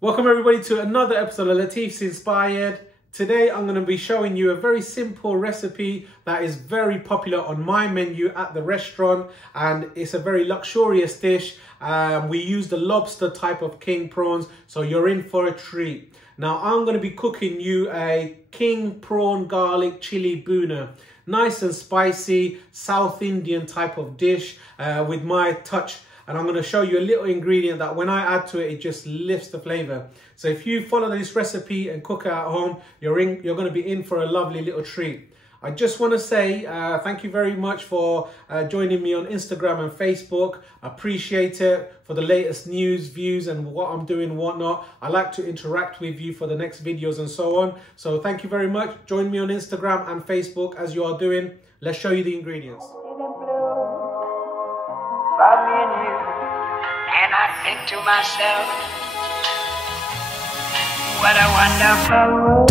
Welcome everybody to another episode of Latifs Inspired. Today I'm going to be showing you a very simple recipe that is very popular on my menu at the restaurant, and it's a very luxurious dish. We use the lobster type of king prawns, so you're in for a treat. Now I'm going to be cooking you a king prawn garlic chili boona. Nice and spicy South Indian type of dish with my touch. And I'm going to show you a little ingredient that when I add to it, it just lifts the flavor. So if you follow this recipe and cook it at home, you're going to be in for a lovely little treat. I just want to say thank you very much for joining me on Instagram and Facebook. I appreciate it for the latest news, views, and what I'm doing and whatnot. I like to interact with you for the next videos and so on. So thank you very much. Join me on Instagram and Facebook as you are doing. Let's show you the ingredients. And I think to myself, what a wonderful.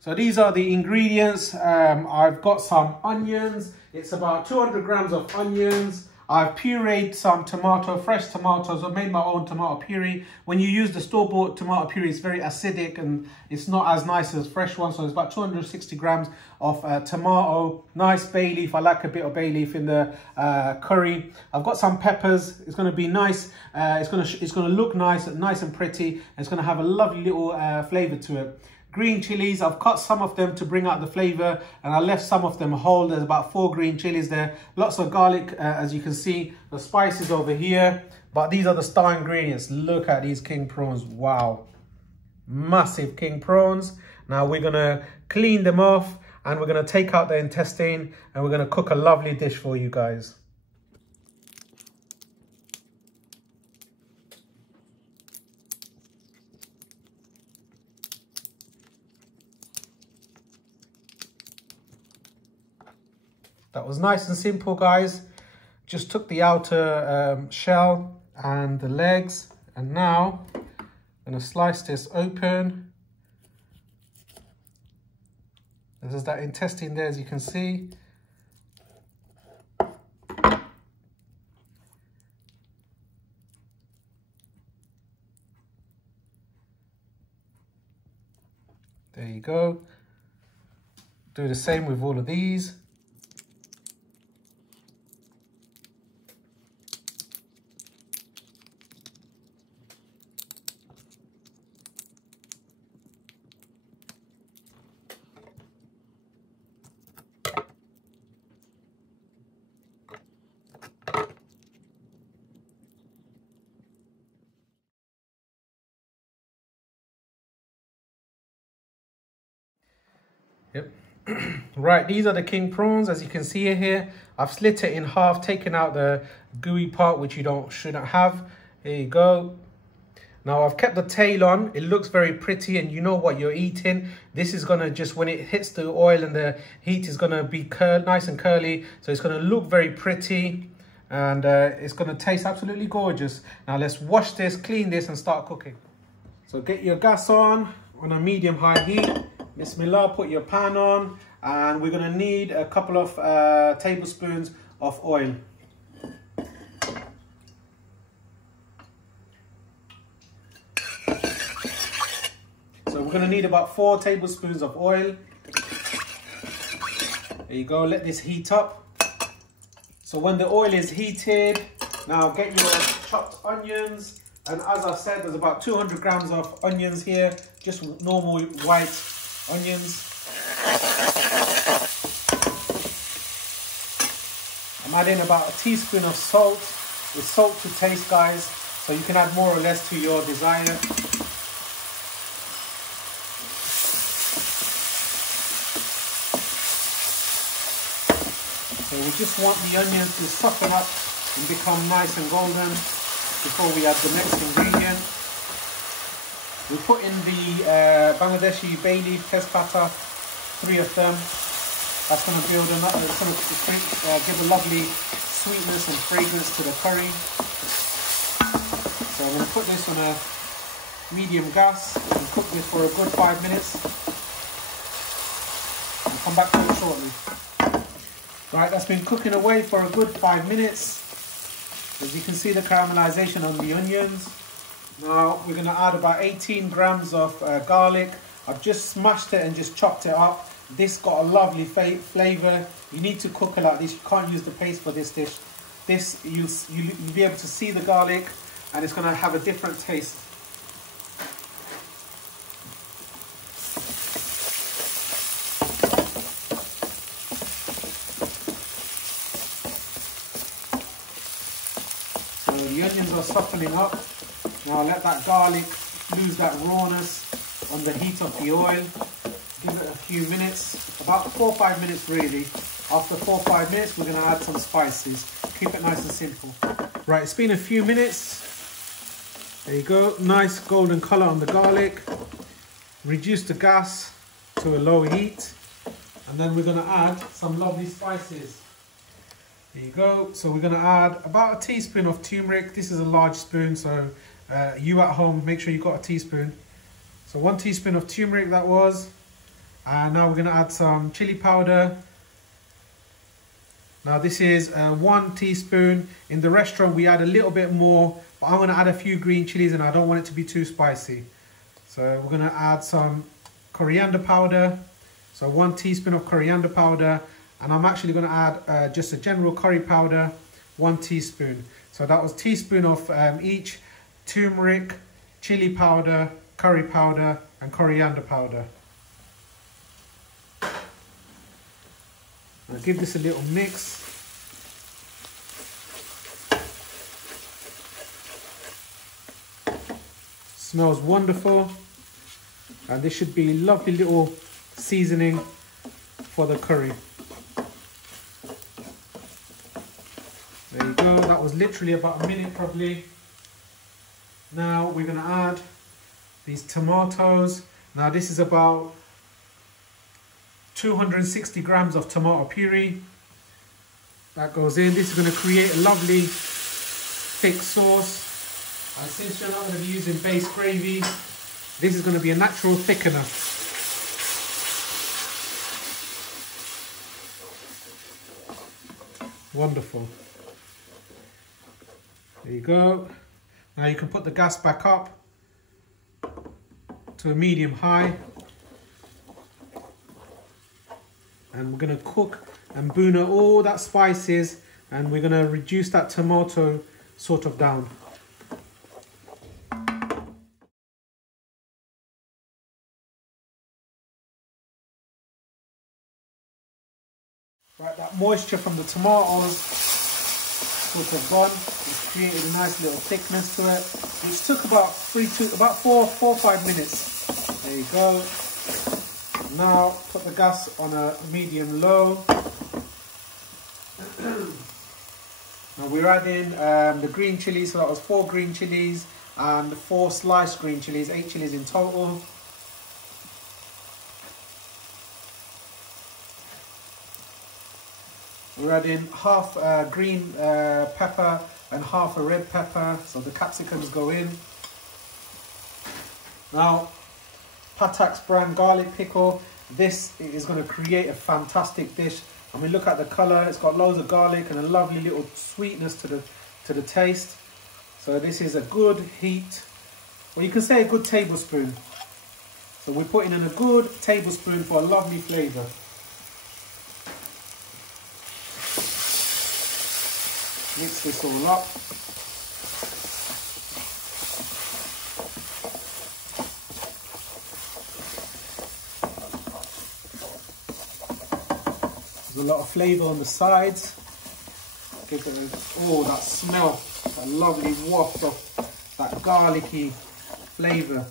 So these are the ingredients. I've got some onions. It's about 200 grams of onions. I've pureed some fresh tomatoes. I've made my own tomato puree. When you use the store-bought tomato puree, it's very acidic and it's not as nice as fresh one. So it's about 260 grams of tomato. Nice bay leaf. I like a bit of bay leaf in the curry. I've got some peppers. It's going to be nice. It's going to look nice and pretty. It's going to have a lovely little flavor to it. Green chilies, I've cut some of them to bring out the flavor and I left some of them whole. There's about 4 green chilies there. Lots of garlic, as you can see. The spices over here, but these are the star ingredients. Look at these king prawns. Wow, massive king prawns. Now we're gonna clean them off and we're gonna take out the intestine and we're gonna cook a lovely dish for you guys. That was nice and simple, guys. Just took the outer shell and the legs. And now I'm going to slice this open. There's that intestine there, as you can see. There you go. Do the same with all of these. Yep. Right, these are the king prawns, as you can see here. I've slit it in half, taken out the gooey part, which you shouldn't have. There you go. Now I've kept the tail on. It looks very pretty and you know what you're eating. This is gonna just, when it hits the oil and the heat, is gonna be nice and curly. So it's gonna look very pretty and it's gonna taste absolutely gorgeous. Now let's wash this, clean this and start cooking. So get your gas on a medium-high heat. Bismillah, put your pan on, and we're going to need a couple of tablespoons of oil. So we're going to need about 4 tablespoons of oil. There you go, let this heat up. So when the oil is heated, now get your chopped onions. And as I said, there's about 200 grams of onions here, just normal white onions. I'm adding about a teaspoon of salt. With salt to taste, guys, so you can add more or less to your desire. So we just want the onions to soften up and become nice and golden before we add the next ingredient. We put in the Bangladeshi bay leaf, tezpata, 3 of them. That's going to build another, it's going to give a lovely sweetness and fragrance to the curry. So I'm going to put this on a medium gas and cook this for a good 5 minutes. I'll come back to it shortly. Right, that's been cooking away for a good 5 minutes. As you can see, the caramelization on the onions. Now we're going to add about 18 grams of garlic. I've just smashed it and just chopped it up. This got a lovely flavour. You need to cook it like this. You can't use the paste for this dish. This, you'll be able to see the garlic and it's going to have a different taste. So the onions are softening up. Now let that garlic lose that rawness on the heat of the oil. Give it a few minutes, about 4 or 5 minutes really. After 4 or 5 minutes, we're going to add some spices. Keep it nice and simple. Right, it's been a few minutes. There you go, nice golden colour on the garlic. Reduce the gas to a low heat. And then we're going to add some lovely spices. There you go. So we're going to add about a teaspoon of turmeric. This is a large spoon, so you at home, make sure you've got a teaspoon. So 1 teaspoon of turmeric that was. And now we're going to add some chili powder. Now this is 1 teaspoon. In the restaurant we add a little bit more, but I'm going to add a few green chilies and I don't want it to be too spicy. So we're going to add some coriander powder. So 1 teaspoon of coriander powder. And I'm actually going to add just a general curry powder, 1 teaspoon. So that was teaspoon of each: turmeric, chili powder, curry powder and coriander powder. I'll give this a little mix. Smells wonderful, and this should be lovely little seasoning for the curry. There you go, that was literally about a minute probably. Now we're going to add these tomatoes. Now this is about 260 grams of tomato puree. That goes in. This is going to create a lovely thick sauce. And since you're not going to be using base gravy, this is going to be a natural thickener. Wonderful. There you go. Now you can put the gas back up to a medium high. And we're going to cook and buna all that spices, and we're going to reduce that tomato sort of down. Right, that moisture from the tomatoes sort of gone. It's created a nice little thickness to it, which took about 4 or 5 minutes. There you go. Now put the gas on a medium low. Now we're adding the green chilies, so that was 4 green chilies and 4 sliced green chilies, 8 chilies in total. We're adding half green pepper and half a red pepper, so the capsicums go in. Now, PATAKS brand garlic pickle. This is going to create a fantastic dish. I mean, look at the colour. It's got loads of garlic and a lovely little sweetness to the taste. So this is a good heat, or you can say a good tablespoon. So we're putting in a good tablespoon for a lovely flavour. Mix this all up. There's a lot of flavour on the sides. Give it oh, that smell, that lovely waft of that garlicky flavour.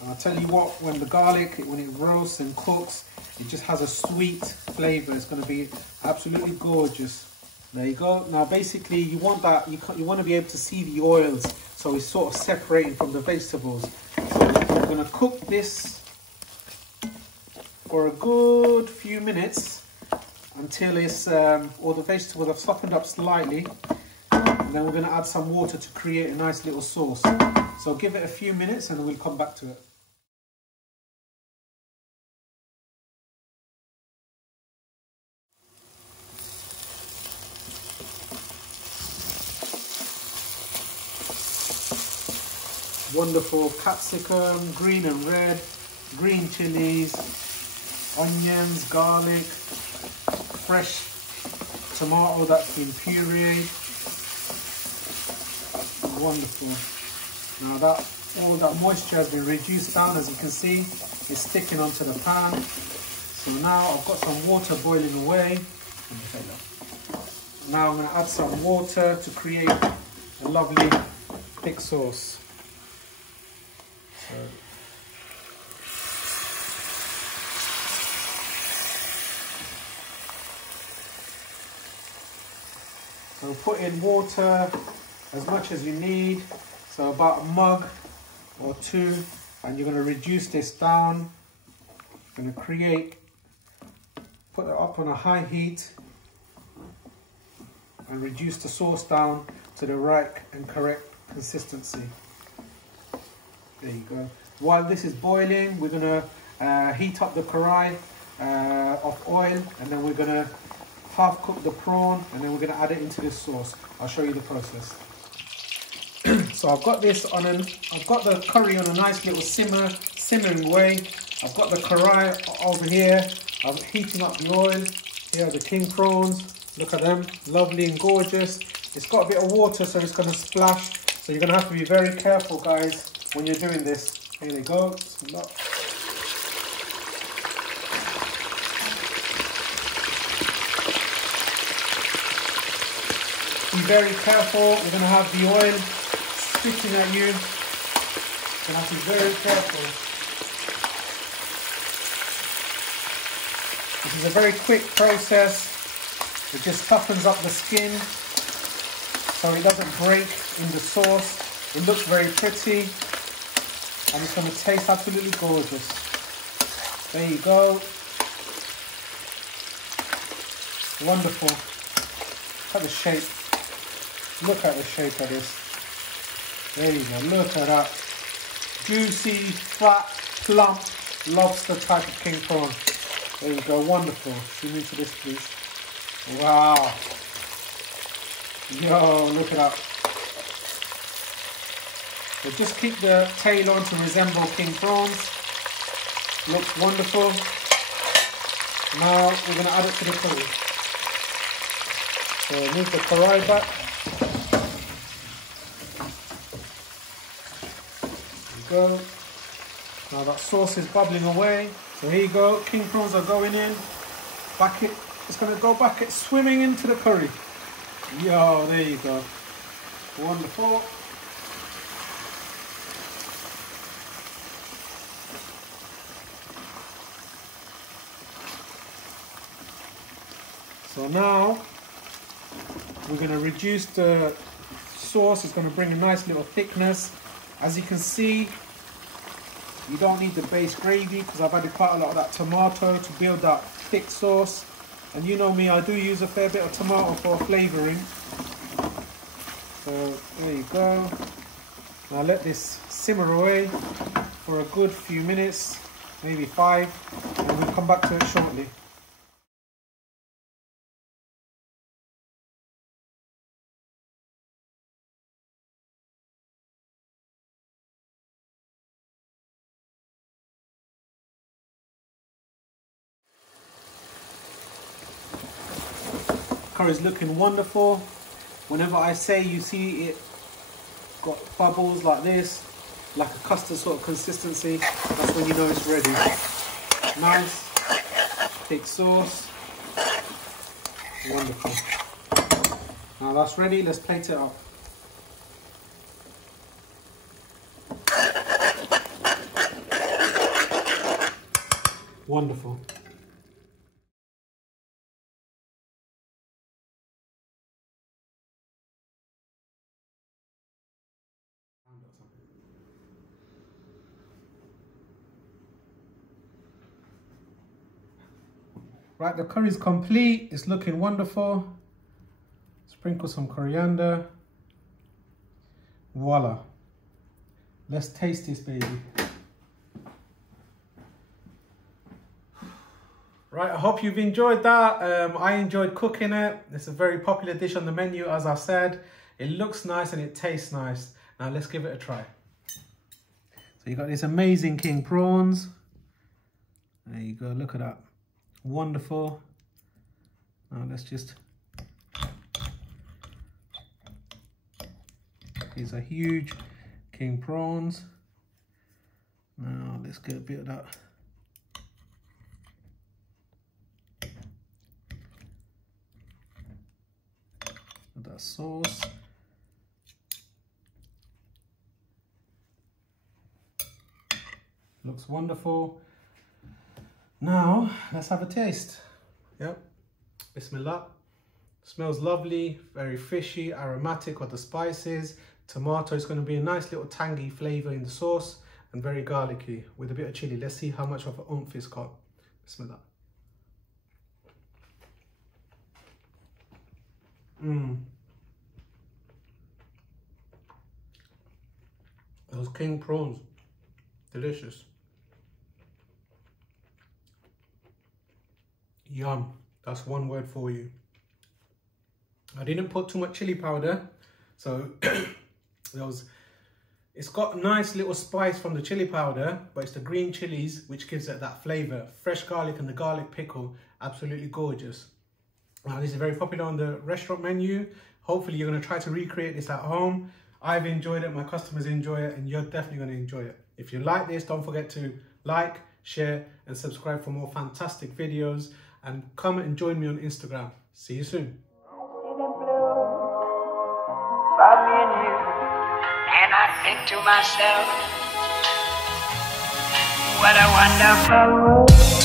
And I'll tell you what, when the garlic, when it roasts and cooks, it just has a sweet flavour. It's going to be absolutely gorgeous. There you go. Now basically you want that, you want to be able to see the oils, so it's sort of separating from the vegetables. So we're going to cook this for a good few minutes until it's all the vegetables have softened up slightly, and then we're going to add some water to create a nice little sauce. So give it a few minutes and we'll come back to it. wonderful capsicum, green and red, green chilies, onions, garlic, fresh tomato that's been pureed. Wonderful. Now that all that moisture has been reduced down, as you can see, it's sticking onto the pan. So now I've got some water boiling away. Now I'm going to add some water to create a lovely thick sauce. So put in water as much as you need, so about a mug or two, and you're going to reduce this down. Going to put it up on a high heat and reduce the sauce down to the right and correct consistency. There you go. While this is boiling, we're going to heat up the karai of oil, and then we're going to half cook the prawn, and then we're going to add it into this sauce. I'll show you the process. So I've got the curry on a nice little simmering way. I've got the karai over here. I'm heating up the oil. Here are the king prawns. Look at them, lovely and gorgeous. It's got a bit of water, so it's going to splash. So you're going to have to be very careful, guys, when you're doing this. Here they go. Be very careful. You're going to have the oil spitting at you. You're going to have to be very careful. This is a very quick process. It just toughens up the skin so it doesn't break in the sauce. It looks very pretty and it's going to taste absolutely gorgeous. There you go. Wonderful. Look at the shape. Look at the shape of this. There you go. Look at that. Juicy, fat, plump lobster type of king prawn. There you go. Wonderful. Zoom into this, please. Wow. Yo, look at that. So just keep the tail on to resemble king prawns. Looks wonderful. Now we're going to add it to the curry. So move the karai back. There you go. Now that sauce is bubbling away. So here you go. King prawns are going in. It's going to go back, it's swimming into the curry. Yo, there you go. Wonderful. So now we're going to reduce the sauce. It's going to bring a nice little thickness. As you can see, you don't need the base gravy because I've added quite a lot of that tomato to build that thick sauce. And you know me, I do use a fair bit of tomato for flavouring. So there you go. Now let this simmer away for a good few minutes, maybe 5, and we'll come back to it shortly. Curry's looking wonderful. Whenever I say you see it got bubbles like this, like a custard sort of consistency, that's when you know it's ready. Nice, thick sauce. Wonderful. Now that's ready, let's plate it up. Wonderful. Right, the curry's complete. It's looking wonderful. Sprinkle some coriander. Voila. Let's taste this baby. Right, I hope you've enjoyed that. I enjoyed cooking it. It's a very popular dish on the menu, as I said. It looks nice and it tastes nice. Now let's give it a try. So you got these amazing king prawns. There you go, look at that. Wonderful. Now let's just... These are huge king prawns. Now let's get a bit of that. That sauce. Looks wonderful. Now let's have a taste. Yep. Bismillah. Smells lovely, very fishy, aromatic with the spices. Tomato is going to be a nice little tangy flavour in the sauce and very garlicky with a bit of chili. Let's see how much of an oomph it's got. Bismillah. Those king prawns, delicious. Yum, that's one word for you. I didn't put too much chili powder, so it's got a nice little spice from the chili powder, but it's the green chilies which gives it that flavour. Fresh garlic and the garlic pickle, absolutely gorgeous. Now this is very popular on the restaurant menu. Hopefully you're going to try to recreate this at home. I've enjoyed it, my customers enjoy it, and you're definitely going to enjoy it. If you like this, don't forget to like, share and subscribe for more fantastic videos, and come and join me on Instagram. See you soon. And I think to myself, what a wonderful world.